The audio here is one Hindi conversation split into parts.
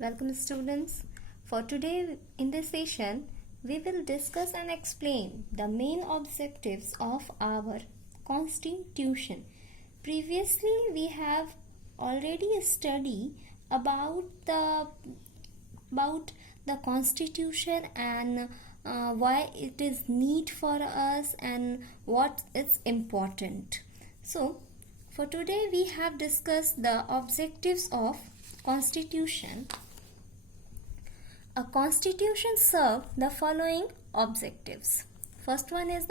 Welcome students. For today in this session, we will discuss and explain the main objectives of our constitution. Previously, we have already studied about the constitution and why it is need for us and what is important. So, for today we have discussed the objectives of constitution. A constitution serves the following objectives. First one is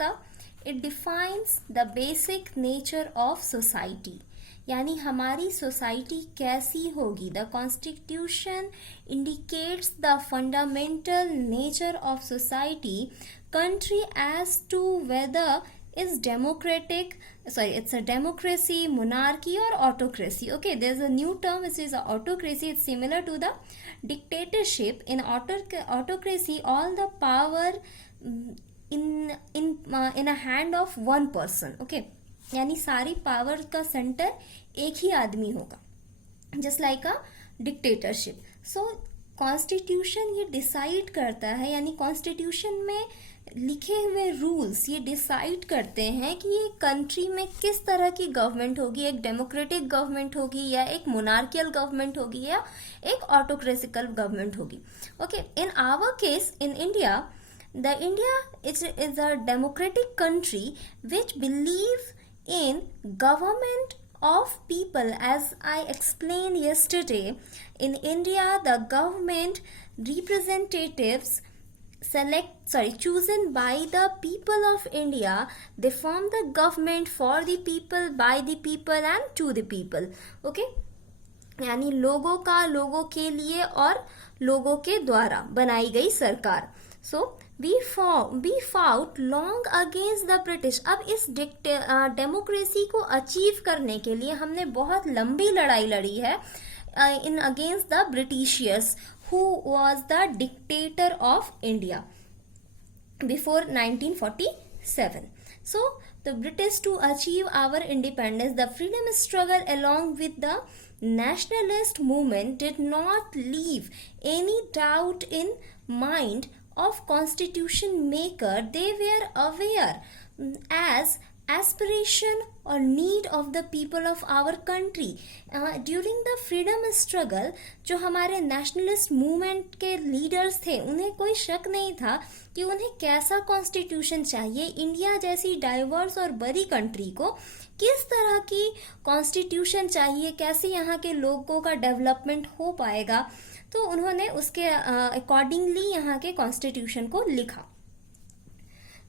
it defines the basic nature of society. यानी हमारी सोसाइटी कैसी होगी. The constitution indicates the fundamental nature of society, country as to whether it's a democracy, monarchy or autocracy. Okay, there's a new term which is autocracy. It's similar to the dictatorship. In autocracy, all the power in a hand of one person. Okay, यानी सारी पावर का सेंटर एक ही आदमी होगा, जस्ट लाइक अ डिक्टेटरशिप. सो कॉन्स्टिट्यूशन ये डिसाइड करता है, यानी कॉन्स्टिट्यूशन में लिखे हुए रूल्स ये डिसाइड करते हैं कि ये कंट्री में किस तरह की गवर्नमेंट होगी. एक डेमोक्रेटिक गवर्नमेंट होगी या एक मोनार्कियल गवर्नमेंट होगी या एक ऑटोक्रेसिकल गवर्नमेंट होगी. Okay, in our case in India, the India is a democratic country which believe in government of people. As I explained yesterday, in India the government representatives chosen by the people of India, they form the government for the people, by the people and to the people. Okay, यानी लोगों का, लोगों के लिए और लोगों के द्वारा बनाई गई सरकार. So we fought long against the British. अब इस डेमोक्रेसी को अचीव करने के लिए हमने बहुत लंबी लड़ाई लड़ी है in against the Britishers, who was the dictator of India before 1947. So the British, to achieve our independence, the freedom struggle along with the nationalist movement did not leave any doubt in mind of constitution maker. They were aware as aspiration or need of the people of our country. During the freedom struggle, जो हमारे nationalist movement के leaders थे, उन्हें कोई शक नहीं था कि उन्हें कैसा कॉन्स्टिट्यूशन चाहिए. इंडिया जैसी डाइवर्स और बड़ी कंट्री को किस तरह की कॉन्स्टिट्यूशन चाहिए, कैसे यहाँ के लोगों का डेवलपमेंट हो पाएगा. तो उन्होंने उसके अकॉर्डिंगली यहाँ के कॉन्स्टिट्यूशन को लिखा.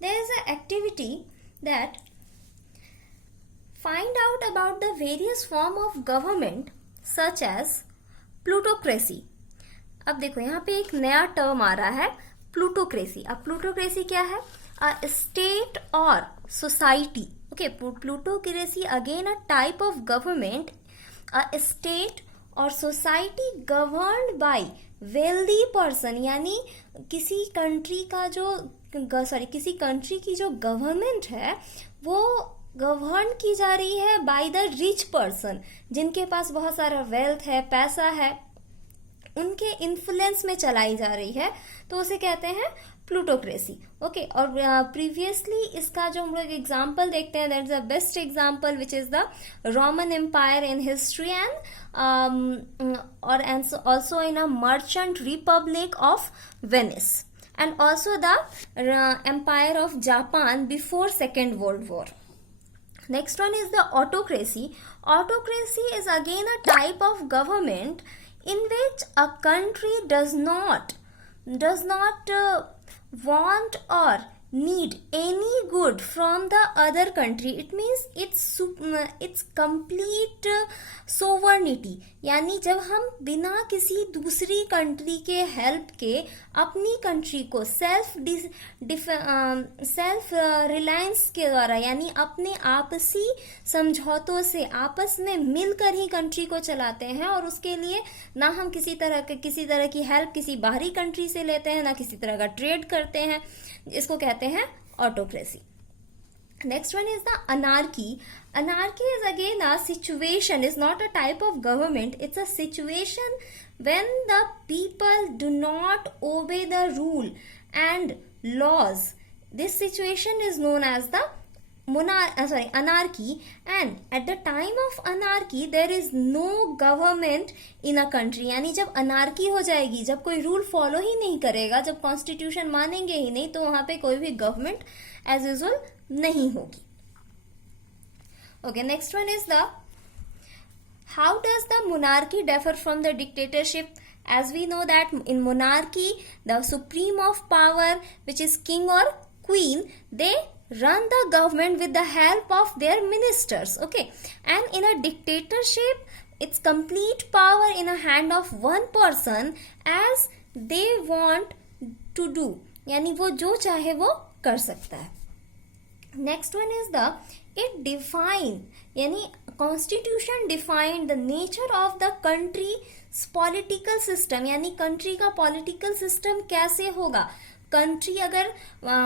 There is a activity that find out about the various form of government such as plutocracy. अब देखो यहाँ पे एक नया टर्म आ रहा है, प्लूटोक्रेसी. अब प्लूटोक्रेसी क्या है? A state or society. Okay, plutocracy again a type of government, a state or society governed by wealthy person. यानी किसी कंट्री की जो गवर्नमेंट है वो गवर्न की जा रही है बाय द रिच पर्सन, जिनके पास बहुत सारा वेल्थ है, पैसा है, उनके इन्फ्लुएंस में चलाई जा रही है, तो उसे कहते हैं प्लूटोक्रेसी. ओके, और प्रीवियसली इसका जो हम लोग एग्जाम्पल देखते हैं, that is the best example which is the Roman empire in history and और also in a merchant republic of Venice, and also the empire of Japan before Second World War. Next one is the autocracy. Autocracy is again a type of government in which a country does not want or need any good from the other country. It means it's complete sovereignty. यानी जब हम बिना किसी दूसरी कंट्री के हेल्प के अपनी कंट्री को सेल्फ रिलायंस के द्वारा, यानी अपने आपसी समझौतों से आपस में मिलकर ही कंट्री को चलाते हैं, और उसके लिए ना हम किसी तरह की हेल्प किसी बाहरी कंट्री से लेते हैं, ना किसी तरह का ट्रेड करते हैं. इसको कहते हैं autocracy. Next one is the anarchy. Anarchy is again a situation, is not a type of government. It's a situation when the people do not obey the rule and laws. This situation is known as the anarchy, and at the time of anarchy there is no government in a country. यानी जब अनार्की हो जाएगी, जब कोई रूल फॉलो ही नहीं करेगा, जब कॉन्स्टिट्यूशन मानेंगे ही नहीं, तो वहां पे कोई भी गवर्नमेंट एज यूजुअल नहीं होगी. Okay, next one is the how does the monarchy differ from the dictatorship? As we know that in monarchy, the supreme of power, which is king or queen, they run the government with the help of their ministers. Okay, and in a dictatorship, it's complete power in a hand of one person as they want to do. यानी वो जो चाहे वो कर सकता है. Next one is the it define, यानी constitution defined the nature of the countries political system, यानी कंट्री का पॉलिटिकल सिस्टम कैसे होगा. कंट्री अगर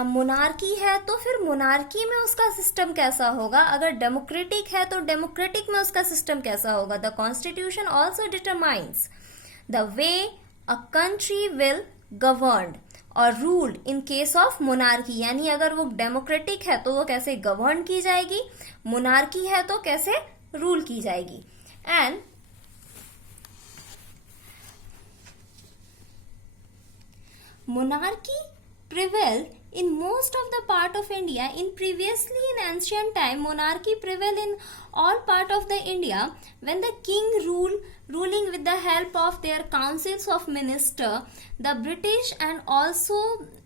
मोनार्की है तो फिर मोनार्की में उसका सिस्टम कैसा होगा, अगर डेमोक्रेटिक है तो डेमोक्रेटिक में उसका सिस्टम कैसा होगा. The constitution also determines the way a country will govern or ruled in case of monarchy, यानी अगर वो डेमोक्रेटिक है तो वो कैसे गवर्न की जाएगी, मोनार्की है तो कैसे रूल की जाएगी. And monarchy prevailed in most of the part of India. In previously in ancient time, monarchy prevailed in all part of the India when the king ruling with the help of their councils of minister. The British and also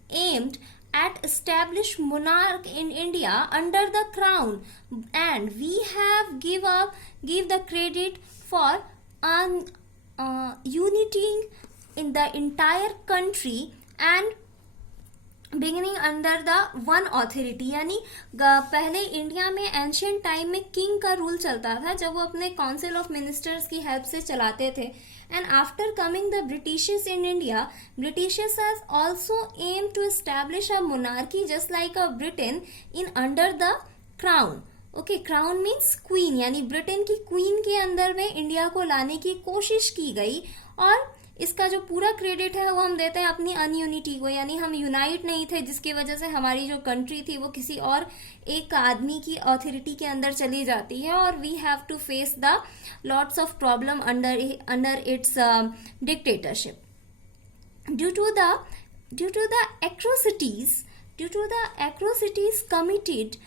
aimed at establish monarch in India under the crown, and we have give the credit for uniting in the entire country and beginning under the one authority. यानी पहले इंडिया में एंशियंट टाइम में किंग का रूल चलता था जब वो अपने काउंसिल ऑफ मिनिस्टर्स की हेल्प से चलाते थे. And after coming the Britishers in India, Britishers has also aim to establish a monarchy just like a Britain in under the crown. Okay, crown means queen, यानी ब्रिटेन की क्वीन के अंदर में इंडिया को लाने की कोशिश की गई. और इसका जो पूरा क्रेडिट है वो हम देते हैं अपनी अनयूनिटी को, यानी हम यूनाइट नहीं थे जिसकी वजह से हमारी जो कंट्री थी वो किसी और एक आदमी की ऑथोरिटी के अंदर चली जाती है और we have to face the lots of problem under its dictatorship. Due to the atrocities committed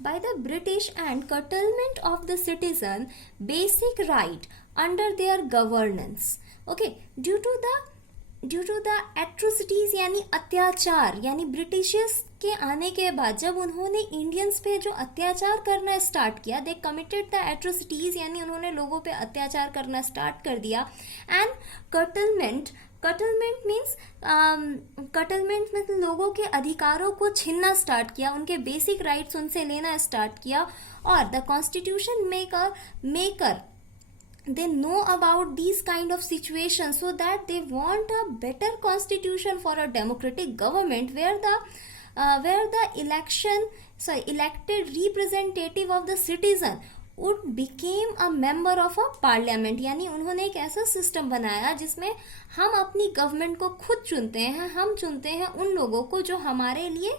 by the British and curtailment of the citizen basic right under their governance. Okay, due to the atrocities यानी अत्याचार, यानी ब्रिटिशर्स के आने के बाद जब उन्होंने इंडियंस पे जो अत्याचार करना स्टार्ट किया, दे कमिटेड द एट्रोसिटीज, यानी उन्होंने लोगों पे अत्याचार करना स्टार्ट कर दिया. एंड कटलमेंट मीन्स लोगों के अधिकारों को छीनना स्टार्ट किया, उनके बेसिक राइट्स उनसे लेना स्टार्ट किया. और the constitution maker they know about these kind of situations so that they want a better constitution for a democratic government where the elected representative of the citizen would became a member of a parliament. यानी उन्होंने एक ऐसा सिस्टम बनाया जिसमें हम अपनी गवर्नमेंट को खुद चुनते हैं, हम चुनते हैं उन लोगों को जो हमारे लिए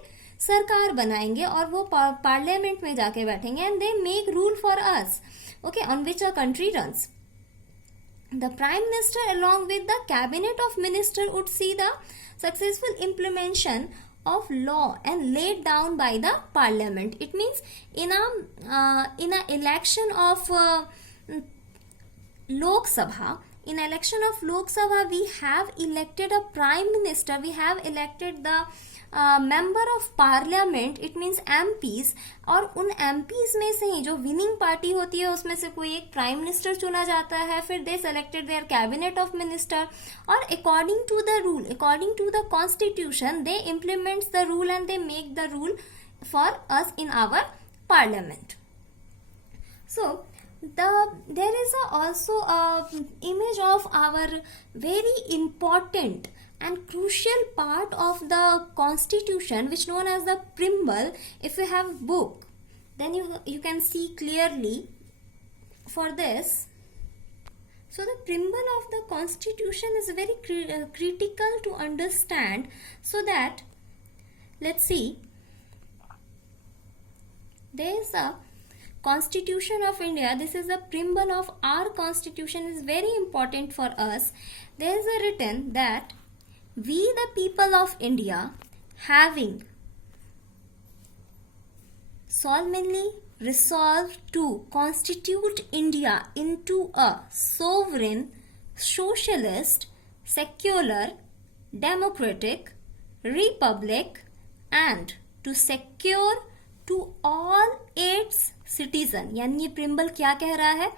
सरकार बनाएंगे और वो पार्लियामेंट में जाके बैठेंगे and they make rule for us, okay, on which a country runs. The Prime Minister along with the Cabinet of Minister would see the successful implementation of law and laid down by the Parliament. It means in a election of Lok Sabha, we have elected a Prime Minister, we have elected the member of parliament, it means MPs. और उन MPs में से ही जो विनिंग पार्टी होती है उसमें से कोई एक प्राइम मिनिस्टर चुना जाता है, फिर they selected their cabinet of minister और according to the constitution they implements the rule and they make the rule for us in our parliament. So there is also a image of our very important and crucial part of the constitution which known as the preamble. If you have book then you can see clearly for this. So the preamble of the constitution is very critical to understand, so that let's see, there is a Constitution of India. This is the preamble of our constitution, is very important for us. There is a written that we the people of India, having solemnly resolved to constitute India into a sovereign, socialist, secular, democratic republic, and to secure to all its citizen, यानी ये प्रिम्बल क्या कह रहा है,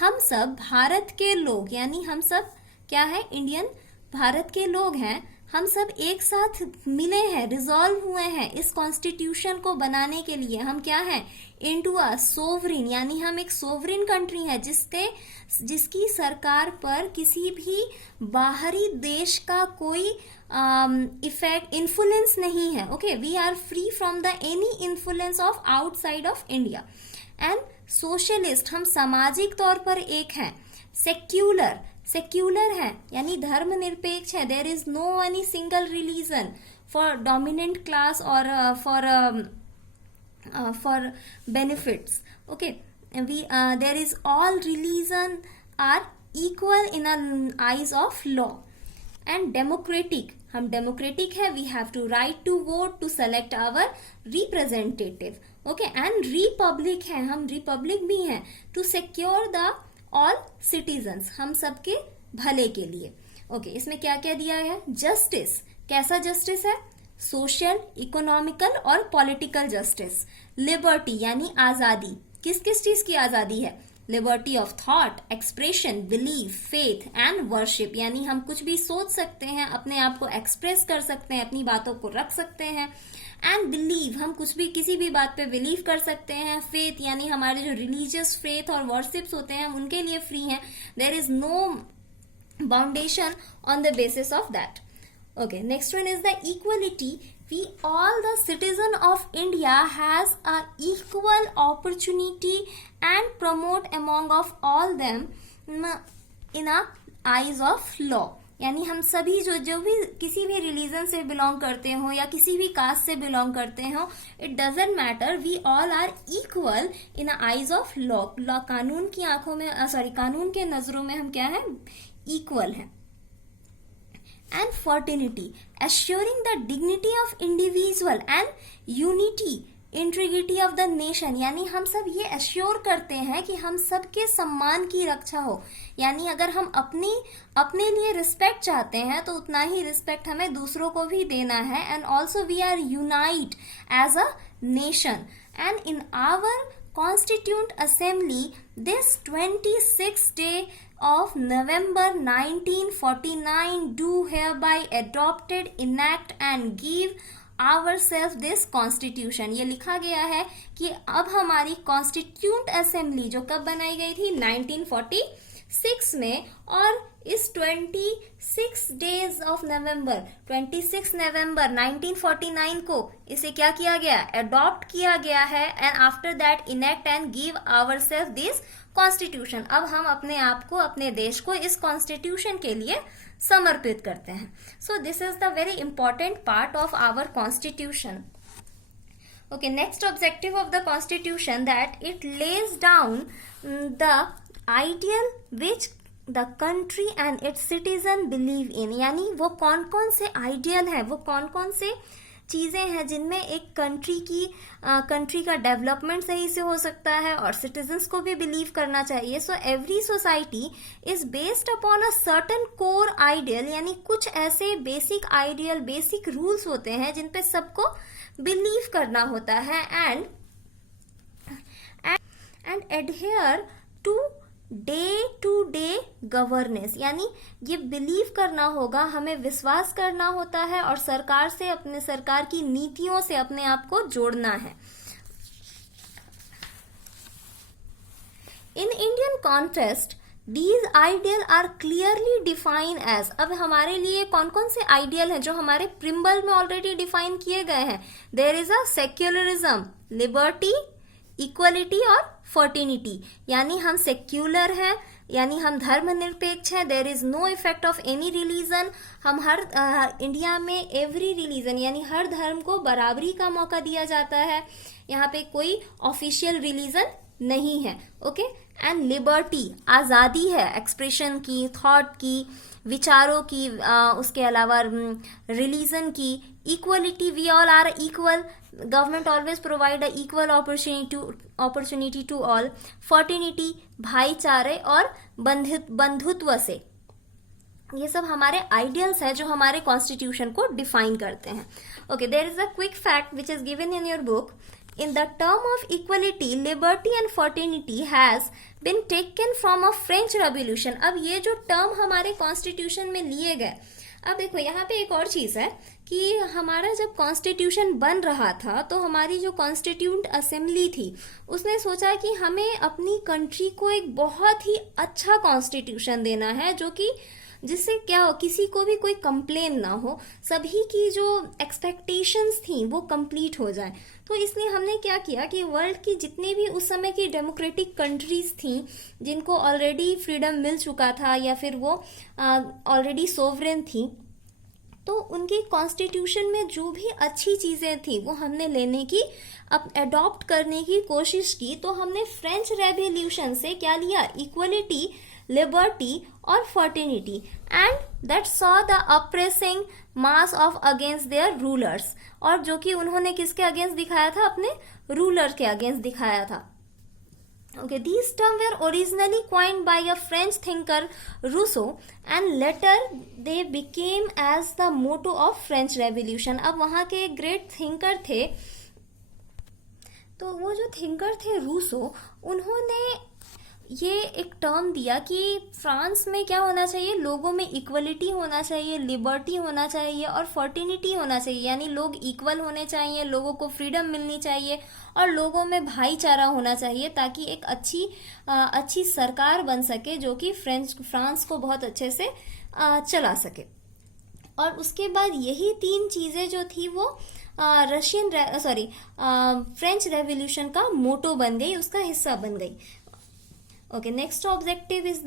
हम सब भारत के लोग, यानी हम सब क्या है, इंडियन भारत के लोग हैं, हम सब एक साथ मिले हैं, रिजॉल्व हुए हैं इस कॉन्स्टिट्यूशन को बनाने के लिए। हम क्या है, इनटू अ सोवरिन, यानी हम एक सोवरिन कंट्री है जिसकी सरकार पर किसी भी बाहरी देश का कोई इफेक्ट, इन्फ्लुएंस नहीं है। Okay, we are free from the any influence of outside of India. And socialist, हम सामाजिक तौर पर एक हैं। सेक्युलर है, यानी धर्मनिरपेक्ष है। There is no any single religion for dominant class और for benefits. Okay, there is all religion are equal in eyes of law. And democratic, हम डेमोक्रेटिक है, we have to right to vote to select our representative. Okay, and republic है, हम रिपब्लिक भी हैं, to secure the all citizens, हम सबके भले के लिए। ओके, इसमें क्या क्या दिया है, जस्टिस, कैसा जस्टिस है, सोशल, इकोनॉमिकल और पॉलिटिकल जस्टिस। लिबर्टी यानी आजादी, किस किस चीज की आजादी है, liberty of thought, expression, belief, faith and worship, यानी हम कुछ भी सोच सकते हैं, अपने आप को एक्सप्रेस कर सकते हैं, अपनी बातों को रख सकते हैं। एंड बिलीव, हम कुछ भी किसी भी बात पे बिलीव कर सकते हैं। फेथ यानी हमारे जो रिलीजियस फेथ और वर्शिप्स होते हैं हम उनके लिए फ्री हैं। There is no boundation on the basis of that. Okay, next one is the equality. We all the citizen of India has a equal opportunity and promote among of all them in a eyes of law. यानी हम सभी जो भी किसी भी रिलीजन से बिलोंग करते हो या किसी भी कास्ट से बिलोंग करते हो, it doesn't matter, we all are equal in eyes of law. कानून की आंखों में, कानून के नजरों में हम क्या है, इक्वल है। And fraternity, assuring the dignity of individual and unity, integrity of the nation, यानी हम सब ये एश्योर करते हैं कि हम सबके सम्मान की रक्षा हो। यानी अगर हम अपने लिए रिस्पेक्ट चाहते हैं तो उतना ही रिस्पेक्ट हमें दूसरों को भी देना है। And also we are unite as a nation. And in our Constituent Assembly, this 26th day of November 1949 do hereby adopted, enact and give ourselves this constitution। ये लिखा गया है कि अब हमारी Constituent Assembly जो कब बनाई गई थी, 1946 में, और इस 26 days of November, 26 नवंबर 1949 को इसे क्या किया गया, अडॉप्ट किया गया है। And after that enact and give ourself this constitution. अब हम अपने आप को, अपने देश को इस कॉन्स्टिट्यूशन के लिए समर्पित करते हैं। So this is the very important part of our constitution. Okay, next objective of the constitution that it lays down the ideal which the country and its citizen believe in। यानी वो कौन कौन से आइडियल है, वो कौन कौन से चीजें हैं जिनमें एक कंट्री का डेवलपमेंट सही से हो सकता है और सिटीजन्स को भी बिलीव करना चाहिए। So every society is based upon a certain core ideal, यानी कुछ ऐसे बेसिक आइडियल, बेसिक रूल्स होते हैं जिन पे सबको बिलीव करना होता है। And adhere to the governance, यानी ये बिलीव करना होगा, हमें विश्वास करना होता है और सरकार से, अपने सरकार की नीतियों से अपने आप को जोड़ना है। In Indian contest These ideal are clearly defined as, अब हमारे लिए कौन कौन से आइडियल हैं जो हमारे प्रिम्बल में ऑलरेडी डिफाइन किए गए हैं। There is a secularism, liberty, equality और फर्टिनिटी, यानी हम सेक्युलर हैं, यानी हम धर्मनिरपेक्ष हैं, there is no effect of any religion. हम हर इंडिया में एवरी रिलीजन यानी हर धर्म को बराबरी का मौका दिया जाता है, यहाँ पे कोई ऑफिशियल रिलीजन नहीं है। ओके, एंड लिबर्टी, आजादी है एक्सप्रेशन की, थॉट की, विचारों की, उसके अलावा रिलीजन की। Equality, we all are equal, government always provide a equal opportunity to all. Fraternity, भाईचारे और बंधुत्व से, ये सब हमारे आइडियल्स है जो हमारे कॉन्स्टिट्यूशन को डिफाइन करते हैं। Okay, there is a quick fact which is given in your book. In the term of equality, liberty and fraternity has been taken from a French Revolution। अब ये जो टर्म हमारे कॉन्स्टिट्यूशन में लिए गए, अब देखो यहाँ पे एक और चीज है कि हमारा जब कॉन्स्टिट्यूशन बन रहा था तो हमारी जो कॉन्स्टिट्यूंट असेंबली थी उसने सोचा कि हमें अपनी कंट्री को एक बहुत ही अच्छा कॉन्स्टिट्यूशन देना है, जो कि जिससे क्या हो, किसी को भी कोई कंप्लेन ना हो, सभी की जो एक्सपेक्टेशंस थी वो कंप्लीट हो जाए। तो इसलिए हमने क्या किया कि वर्ल्ड की जितनी भी उस समय की डेमोक्रेटिक कंट्रीज थी जिनको ऑलरेडी फ्रीडम मिल चुका था या फिर वो ऑलरेडी सोवरेन थी, तो उनकी कॉन्स्टिट्यूशन में जो भी अच्छी चीजें थी वो हमने लेने की, अब अडॉप्ट करने की कोशिश की। तो हमने फ्रेंच रेवोल्यूशन से क्या लिया, इक्वलिटी, लिबर्टी और fraternity, and that saw the oppressing mass of against their rulers, और जो कि उन्होंने किसके अगेंस्ट दिखाया था, अपने रूलर के अगेंस्ट दिखाया था। Okay, these terms were originally coined by a French thinker Rousseau and later they became as the motto of French Revolution। अब वहाँ के एक ग्रेट थिंकर थे, तो वो जो थिंकर थे रूसो, उन्होंने ये एक टर्म दिया कि फ्रांस में क्या होना चाहिए, लोगों में इक्वलिटी होना चाहिए, लिबर्टी होना चाहिए और फर्टिनिटी होना चाहिए, यानी लोग इक्वल होने चाहिए, लोगों को फ्रीडम मिलनी चाहिए और लोगों में भाईचारा होना चाहिए, ताकि एक अच्छी सरकार बन सके जो कि फ्रांस को बहुत अच्छे से चला सके। और उसके बाद यही 3 चीजें जो थी वो फ्रेंच रेवोल्यूशन का मोटो बन गई, उसका हिस्सा बन गई। Okay, next objective is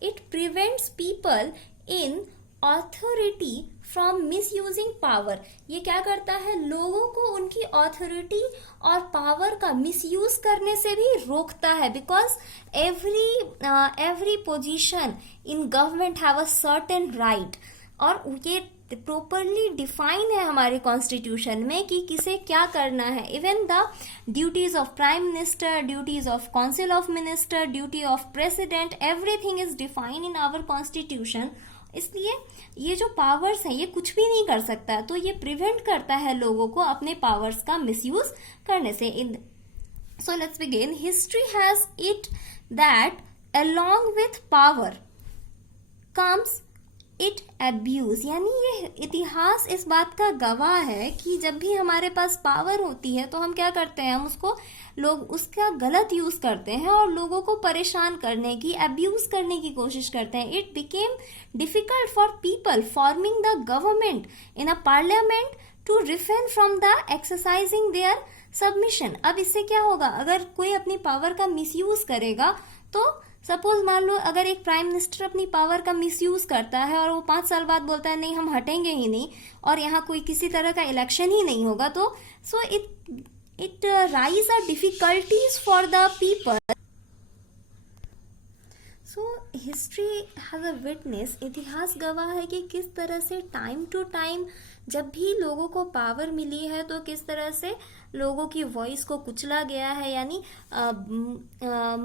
it prevents people in authority from misusing power। ये क्या करता है, लोगों को उनकी authority और power का misuse करने से भी रोकता है, because every position in government have a certain right, और ये प्रॉपरली डिफाइन है हमारे कॉन्स्टिट्यूशन में कि किसे क्या करना है। Even the duties of prime minister, duties of council of minister, duty of president, everything is defined in our constitution. इसलिए ये जो पावर्स है ये कुछ भी नहीं कर सकता, तो ये प्रिवेंट करता है लोगों को अपने पावर्स का मिसयूज करने से। So let's begin. History has it that along with power comes it abuse, यानी ये इतिहास इस बात का गवाह है कि जब भी हमारे पास पावर होती है तो हम क्या करते हैं, हम उसका गलत यूज करते हैं और लोगों को परेशान करने की, अब्यूज करने की कोशिश करते हैं। It became difficult for people forming the government in a parliament to refrain from the exercising their submission. अब इससे क्या होगा, अगर कोई अपनी पावर का मिसयूज करेगा, तो सपोज मान लो अगर एक प्राइम मिनिस्टर अपनी पावर का मिसयूज करता है और वो 5 साल बाद बोलता है नहीं हम हटेंगे ही नहीं, और यहाँ कोई किसी तरह का इलेक्शन ही नहीं होगा, तो so it rise a difficulties for the people. So history has a witness, इतिहास गवाह है कि किस तरह से टाइम टू टाइम जब भी लोगों को पावर मिली है तो किस तरह से लोगों की वॉइस को कुचला गया है, यानी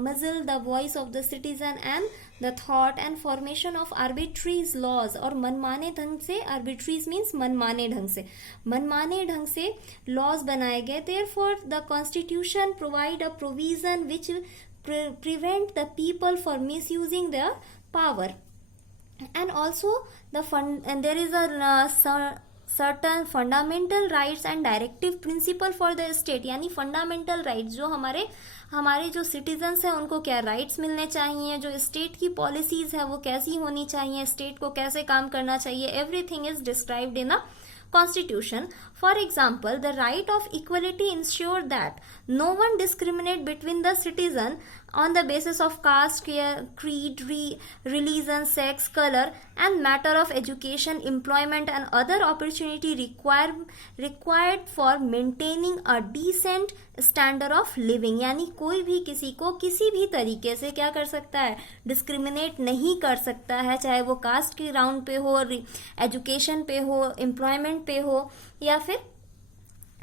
muzzle the voice of the citizen and the thought and formation of arbitrary laws, और मनमाने ढंग से, आर्बिट्रीज मीन्स मनमाने ढंग से लॉज बनाए गए। Therefore the constitution provide a provision which prevent the people for misusing their power, and also there is a certain fundamental rights and directive principle for the state, यानी fundamental rights जो हमारे जो citizens हैं उनको क्या rights मिलने चाहिए, जो state की policies है वो कैसी होनी चाहिए, state को कैसे काम करना चाहिए, everything is described in a constitution. For example, the right of equality ensure that no one discriminate between the citizen on the basis of caste, creed, religion, sex, color, and matter of education, employment, and other opportunity required for maintaining a decent standard of living. यानी कोई भी किसी को किसी भी तरीके से क्या कर सकता है, डिस्क्रिमिनेट नहीं कर सकता है, चाहे वो कास्ट के ग्राउंड पे हो, एजुकेशन पे हो, एम्प्लॉयमेंट पे हो, या फिर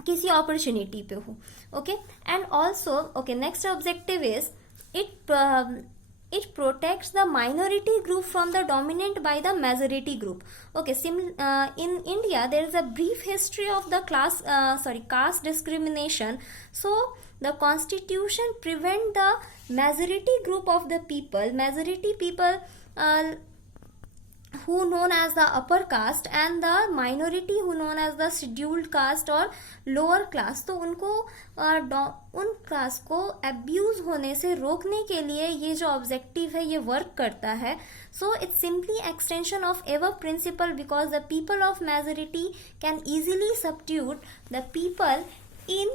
किसी अपॉर्चुनिटी पे हो. Okay, and also okay, next objective is it protects the minority group from the dominant by the majority group. Okay, in India there is a brief history of the caste discrimination. So the constitution prevent the majority group of the people who known as the upper caste and the minority who known as the scheduled caste or lower class. तो उनको उन क्लास को अब्यूज होने से रोकने के लिए ये जो ऑब्जेक्टिव है ये वर्क करता है. So it's simply extension of ever principle because the people of majority can easily subdue the people in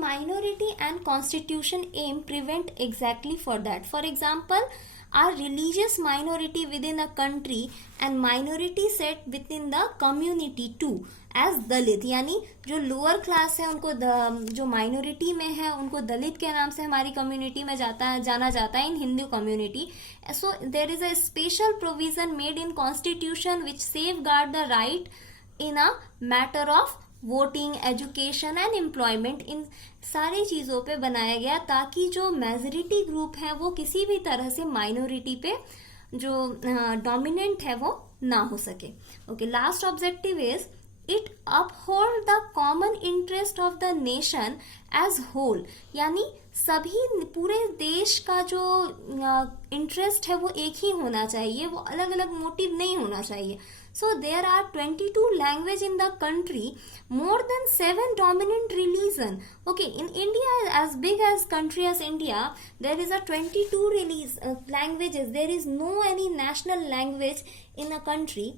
minority and constitution aim prevent exactly for that. For example, are religious minority within a country and minority set within the community too as दलित. यानी जो लोअर क्लास है उनको जो माइनॉरिटी में है उनको दलित के नाम से हमारी कम्युनिटी में जाना जाता है in Hindu community. So there is a special provision made in constitution which safeguard the right in a matter of voting, education and employment. इन सारी चीजों पे बनाया गया ताकि जो मेजोरिटी ग्रुप है वो किसी भी तरह से माइनॉरिटी पे जो डोमिनेंट है वो ना हो सके. Okay, last objective is it uphold the common interest of the nation as whole. यानी सभी पूरे देश का जो इंटरेस्ट है वो एक ही होना चाहिए, वो अलग अलग मोटिव नहीं होना चाहिए. So there are 22 language in the country, more than 7 dominant religion. Okay, in India, as big as country as India, there is a 22 languages. There is no any national language in a country.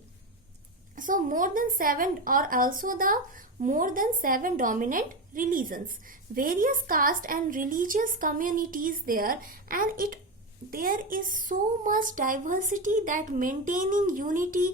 So more than 7 or also the more than 7 dominant religions. Various caste and religious communities there, and there is so much diversity that maintaining unity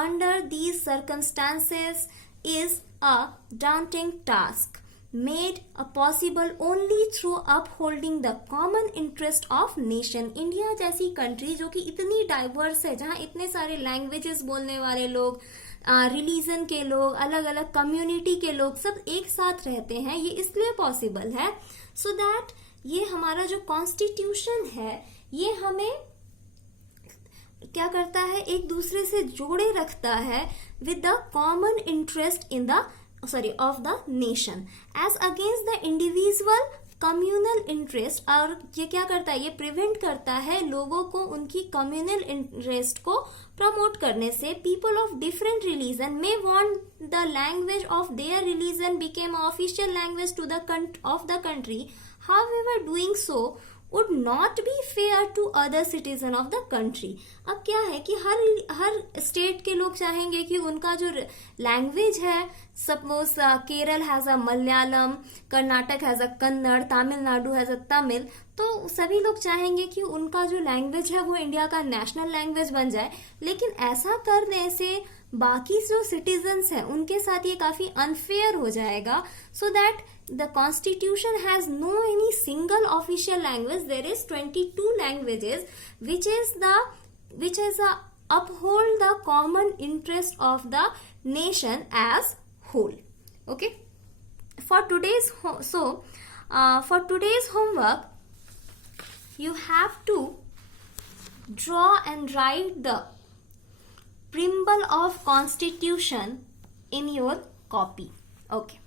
under these circumstances is a daunting task, made possible only through upholding the common interest of nation. India जैसी कंट्री जो कि इतनी डाइवर्स है, जहाँ इतने सारे लैंग्वेजेस बोलने वाले लोग, रिलीजन के लोग, अलग अलग कम्युनिटी के लोग सब एक साथ रहते हैं, ये इसलिए पॉसिबल है सो दैट ये हमारा जो कॉन्स्टिट्यूशन है ये हमें क्या करता है, एक दूसरे से जोड़े रखता है with the common interest in the of the nation as against the individual communal interest. और ये क्या करता है, ये प्रिवेंट करता है लोगों को उनकी कम्युनल इंटरेस्ट को प्रमोट करने से. People of different religion may want the language of their religion became official language two of the country. However doing so would not be fair to other citizen of the country. अब क्या है कि हर स्टेट के लोग चाहेंगे कि उनका जो लैंग्वेज है, suppose Kerala has a Malayalam, Karnataka has a Kannada, Tamil Nadu has a Tamil, तो सभी लोग चाहेंगे कि उनका जो लैंग्वेज है वो इंडिया का नेशनल लैंग्वेज बन जाए. लेकिन ऐसा करने से बाकी जो सिटीजन्स हैं उनके साथ ये काफी अनफेयर हो जाएगा. So that the constitution has no any single official language. There is 22 languages which is uphold the common interest of the nation as whole. Okay, for today's homework you have to draw and write the preamble of constitution in your copy. Okay.